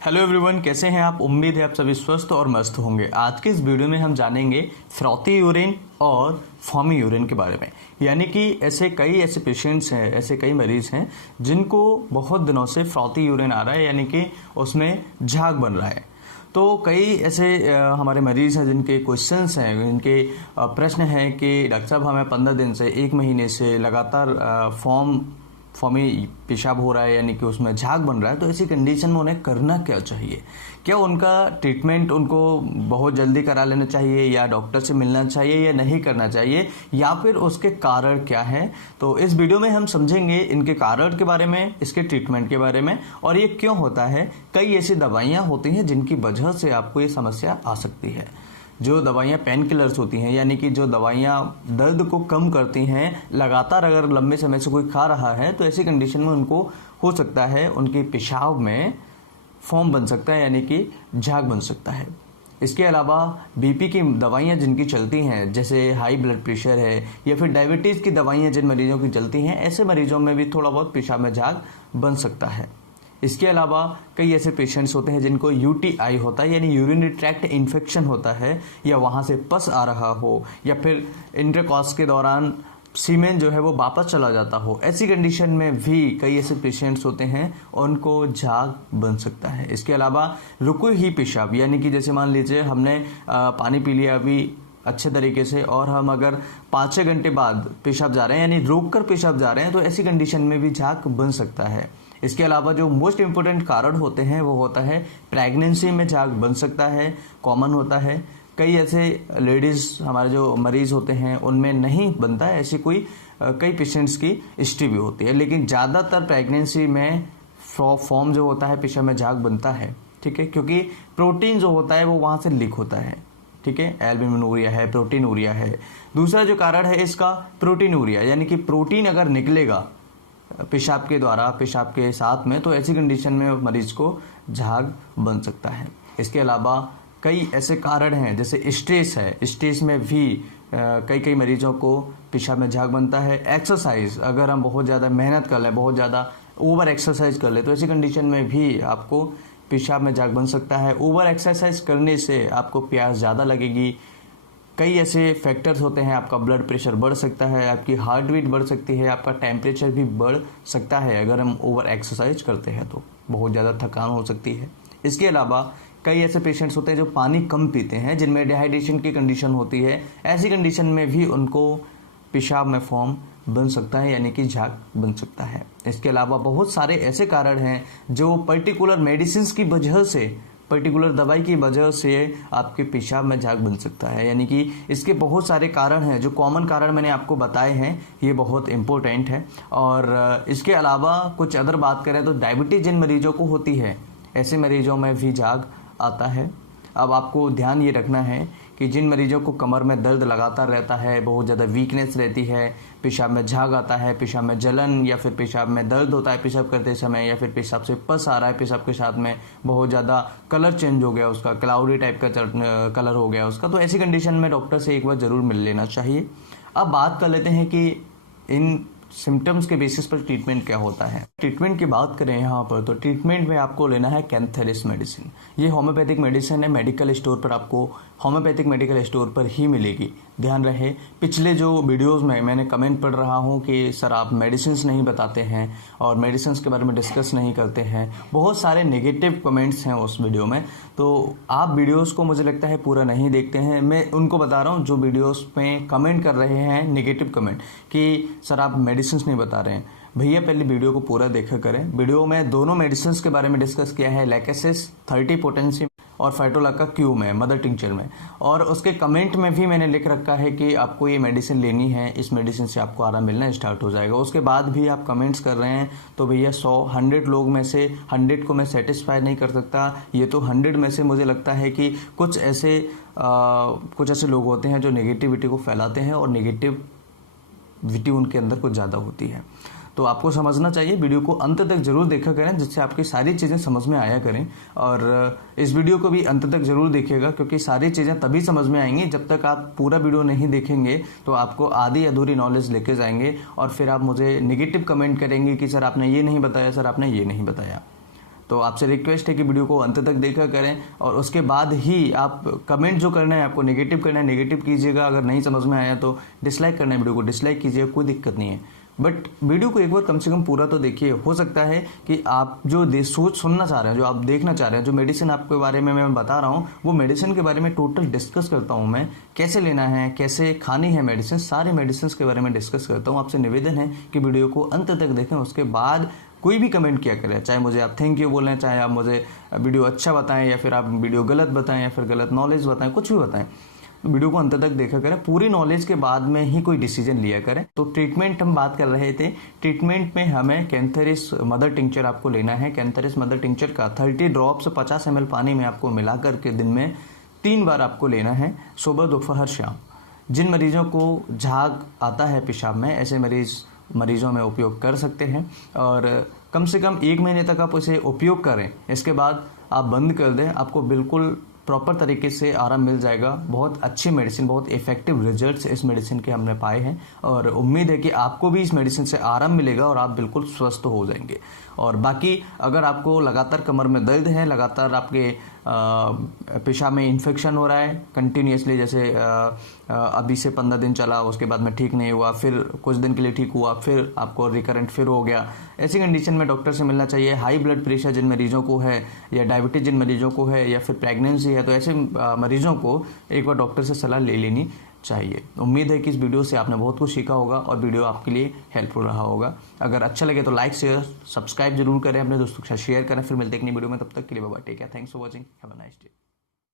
Hello everyone, कैसे हैं आप। उम्मीद है आप सभी स्वस्थ और मस्त होंगे। आज के इस वीडियो में हम जानेंगे फ्रॉथी यूरिन और फॉमी यूरिन के बारे में। यानी कि ऐसे पेशेंट्स हैं, ऐसे कई मरीज हैं जिनको बहुत दिनों से फ्रॉथी यूरिन आ रहा है, यानी कि उसमें झाग बन रहा है। तो कई ऐसे हमारे मरीज हैं जिनके क्वेश्चंस हैं, जिनके प्रश्न हैं कि डॉक्टर साहब हमें 15 दिन से 1 महीने से लगातार फॉमी पेशाब हो रहा है, यानी कि उसमें झाग बन रहा है। तो ऐसी कंडीशन में उन्हें करना क्या चाहिए? क्या उनका ट्रीटमेंट उनको बहुत जल्दी करा लेना चाहिए, या डॉक्टर से मिलना चाहिए, या नहीं करना चाहिए, या फिर उसके कारण क्या है? तो इस वीडियो में हम समझेंगे इनके कारण के बारे में, इसके ट्रीटमेंट के बारे में, और ये क्यों होता है। कई ऐसी दवाइयाँ होती हैं जिनकी वजह से आपको ये समस्या आ सकती है। जो दवाइयाँ पेन किलर्स होती हैं, यानी कि जो दवाइयाँ दर्द को कम करती हैं, लगातार अगर लंबे समय से कोई खा रहा है तो ऐसी कंडीशन में उनको हो सकता है उनके पेशाब में फॉर्म बन सकता है, यानी कि झाग बन सकता है। इसके अलावा बीपी की दवाइयाँ जिनकी चलती हैं, जैसे हाई ब्लड प्रेशर है, या फिर डायबिटीज़ की दवाइयाँ जिन मरीजों की चलती हैं, ऐसे मरीजों में भी थोड़ा बहुत पेशाब में झाग बन सकता है। इसके अलावा कई ऐसे पेशेंट्स होते हैं जिनको यूटीआई होता है, यानी यूरिनरी ट्रैक्ट इन्फेक्शन होता है, या वहाँ से पस आ रहा हो, या फिर इंटरकॉर्स के दौरान सीमेन जो है वो वापस चला जाता हो। ऐसी कंडीशन में भी कई ऐसे पेशेंट्स होते हैं, उनको झाग बन सकता है। इसके अलावा रुके ही पेशाब, यानी कि जैसे मान लीजिए हमने पानी पी लिया अभी अच्छे तरीके से, और हम अगर 5-6 घंटे बाद पेशाब जा रहे हैं, यानी रोक कर पेशाब जा रहे हैं, तो ऐसी कंडीशन में भी झाग बन सकता है। इसके अलावा जो मोस्ट इम्पोर्टेंट कारण होते हैं वो होता है प्रेगनेंसी में झाग बन सकता है, कॉमन होता है। कई ऐसे लेडीज़ हमारे जो मरीज होते हैं उनमें नहीं बनता है, ऐसी कोई कई पेशेंट्स की हिस्ट्री भी होती है, लेकिन ज़्यादातर प्रेगनेंसी में फॉर्म जो होता है पेशाब में झाग बनता है। ठीक है, क्योंकि प्रोटीन जो होता है वो वहाँ से लीक होता है। ठीक है, एल्ब्यूमिनूरिया है, प्रोटीनूरिया है। दूसरा जो कारण है इसका प्रोटीनूरिया, यानी कि प्रोटीन अगर निकलेगा पेशाब के द्वारा, पेशाब के साथ में, तो ऐसी कंडीशन में मरीज को झाग बन सकता है। इसके अलावा कई ऐसे कारण हैं, जैसे स्ट्रेस है, स्ट्रेस में भी कई मरीजों को पेशाब में झाग बनता है। एक्सरसाइज, अगर हम बहुत ज़्यादा मेहनत कर लें, बहुत ज़्यादा ओवर एक्सरसाइज कर लें, तो ऐसी कंडीशन में भी आपको पेशाब में झाग बन सकता है। ओवर एक्सरसाइज करने से आपको प्यास ज़्यादा लगेगी। कई ऐसे फैक्टर्स होते हैं, आपका ब्लड प्रेशर बढ़ सकता है, आपकी हार्ट बीट बढ़ सकती है, आपका टेम्परेचर भी बढ़ सकता है। अगर हम ओवर एक्सरसाइज करते हैं तो बहुत ज़्यादा थकान हो सकती है। इसके अलावा कई ऐसे पेशेंट्स होते हैं जो पानी कम पीते हैं, जिनमें डिहाइड्रेशन की कंडीशन होती है। ऐसी कंडीशन में भी उनको पेशाब में फॉर्म बन सकता है, यानी कि झाग बन सकता है। इसके अलावा बहुत सारे ऐसे कारण हैं जो पर्टिकुलर मेडिसिन की वजह से, पर्टिकुलर दवाई की वजह से आपके पेशाब में झाग बन सकता है। यानी कि इसके बहुत सारे कारण हैं, जो कॉमन कारण मैंने आपको बताए हैं, ये बहुत इम्पोर्टेंट है। और इसके अलावा कुछ अदर बात करें तो डायबिटीज़ जिन मरीजों को होती है, ऐसे मरीजों में भी झाग आता है। अब आपको ध्यान ये रखना है कि जिन मरीजों को कमर में दर्द लगातार रहता है, बहुत ज़्यादा वीकनेस रहती है, पेशाब में झाग आता है, पेशाब में जलन, या फिर पेशाब में दर्द होता है पेशाब करते समय, या फिर पेशाब से पस आ रहा है, पेशाब के साथ में बहुत ज़्यादा कलर चेंज हो गया उसका, क्लाउडी टाइप का कलर हो गया उसका, तो ऐसी कंडीशन में डॉक्टर से एक बार ज़रूर मिल लेना चाहिए। अब बात कर लेते हैं कि इन सिम्टम्स के बेसिस पर ट्रीटमेंट क्या होता है। ट्रीटमेंट की बात करें यहाँ पर, तो ट्रीटमेंट में आपको लेना है कैंथेरिस मेडिसिन। ये होम्योपैथिक मेडिसिन है, मेडिकल स्टोर पर आपको, होम्योपैथिक मेडिकल स्टोर पर ही मिलेगी। ध्यान रहे, पिछले जो वीडियोस में मैंने कमेंट पढ़ रहा हूँ कि सर आप मेडिसिन नहीं बताते हैं और मेडिसिन के बारे में डिस्कस नहीं करते हैं, बहुत सारे नेगेटिव कमेंट्स हैं उस वीडियो में। तो आप वीडियोस को मुझे लगता है पूरा नहीं देखते हैं। मैं उनको बता रहा हूँ जो वीडियोस में कमेंट कर रहे हैं नेगेटिव कमेंट कि सर आप मेडिसिन नहीं बता रहे हैं, भैया पहले वीडियो को पूरा देखा करें। वीडियो में दोनों मेडिसिन के बारे में डिस्कस किया है, लैकेसिस 30 पोटेंसी और फाइटोलाका क्यू में, मदर टिंचर में, और उसके कमेंट में भी मैंने लिख रखा है कि आपको ये मेडिसिन लेनी है, इस मेडिसिन से आपको आराम मिलना स्टार्ट हो जाएगा। उसके बाद भी आप कमेंट्स कर रहे हैं, तो भैया 100 लोग में से 100 को मैं सेटिस्फाई नहीं कर सकता। ये तो 100 में से मुझे लगता है कि कुछ ऐसे लोग होते हैं जो नेगेटिविटी को फैलाते हैं, और नेगेटिविटी उनके अंदर कुछ ज़्यादा होती है। तो आपको समझना चाहिए, वीडियो को अंत तक जरूर देखा करें, जिससे आपकी सारी चीज़ें समझ में आया करें। और इस वीडियो को भी अंत तक जरूर देखिएगा, क्योंकि सारी चीज़ें तभी समझ में आएंगी जब तक आप पूरा वीडियो नहीं देखेंगे, तो आपको आधी अधूरी नॉलेज लेके जाएंगे, और फिर आप मुझे नेगेटिव कमेंट करेंगे कि सर आपने ये नहीं बताया, सर आपने ये नहीं बताया। तो आपसे रिक्वेस्ट है कि वीडियो को अंत तक देखा करें और उसके बाद ही आप कमेंट जो करना है, आपको नेगेटिव करना है नेगेटिव कीजिएगा, अगर नहीं समझ में आया तो डिसलाइक करना है वीडियो को डिसलाइक कीजिएगा, कोई दिक्कत नहीं है। बट वीडियो को एक बार कम से कम पूरा तो देखिए। हो सकता है कि आप जो सोच सुनना चाह रहे हैं, जो आप देखना चाह रहे हैं, जो मेडिसिन आपके बारे में मैं बता रहा हूँ, वो मेडिसिन के बारे में टोटल डिस्कस करता हूँ मैं, कैसे लेना है, कैसे खानी है मेडिसिन, सारे मेडिसिन के बारे में डिस्कस करता हूँ। आपसे निवेदन है कि वीडियो को अंत तक देखें, उसके बाद कोई भी कमेंट किया करें, चाहे मुझे आप थैंक यू बोलें, चाहे आप मुझे वीडियो अच्छा बताएं या फिर आप वीडियो गलत बताएं या फिर गलत नॉलेज बताएं, कुछ भी बताएं, वीडियो को अंत तक देखा करें। पूरी नॉलेज के बाद में ही कोई डिसीजन लिया करें। तो ट्रीटमेंट हम बात कर रहे थे। ट्रीटमेंट में हमें कैंथरिस मदर टिंचर आपको लेना है। कैंथरिस मदर टिंचर का 30 ड्रॉप्स 50 ml पानी में आपको मिला करके दिन में 3 बार आपको लेना है, सुबह दोपहर शाम। जिन मरीजों को झाग आता है पेशाब में, ऐसे मरीजों में उपयोग कर सकते हैं और कम से कम 1 महीने तक आप इसे उपयोग करें। इसके बाद आप बंद कर दें, आपको बिल्कुल प्रॉपर तरीके से आराम मिल जाएगा। बहुत अच्छी मेडिसिन, बहुत इफेक्टिव रिजल्ट्स इस मेडिसिन के हमने पाए हैं और उम्मीद है कि आपको भी इस मेडिसिन से आराम मिलेगा और आप बिल्कुल स्वस्थ हो जाएंगे। और बाकी अगर आपको लगातार कमर में दर्द है, लगातार आपके पेशाब में इन्फेक्शन हो रहा है कंटिन्यूसली, जैसे अभी से 15 दिन चला, उसके बाद में ठीक नहीं हुआ, फिर कुछ दिन के लिए ठीक हुआ, फिर आपको रिकरेंट फिर हो गया, ऐसी कंडीशन में डॉक्टर से मिलना चाहिए। हाई ब्लड प्रेशर जिन मरीजों को है या डायबिटीज जिन मरीजों को है या फिर प्रेगनेंसी है, तो ऐसे मरीजों को एक बार डॉक्टर से सलाह ले लेनी चाहिए। उम्मीद है कि इस वीडियो से आपने बहुत कुछ सीखा होगा और वीडियो आपके लिए हेल्पफुल रहा होगा। अगर अच्छा लगे तो लाइक शेयर सब्सक्राइब जरूर करें, अपने दोस्तों के साथ शेयर करें। फिर मिलते हैं एक नई वीडियो में, तब तक के लिए bye bye, take care, thanks for watching, have a nice day.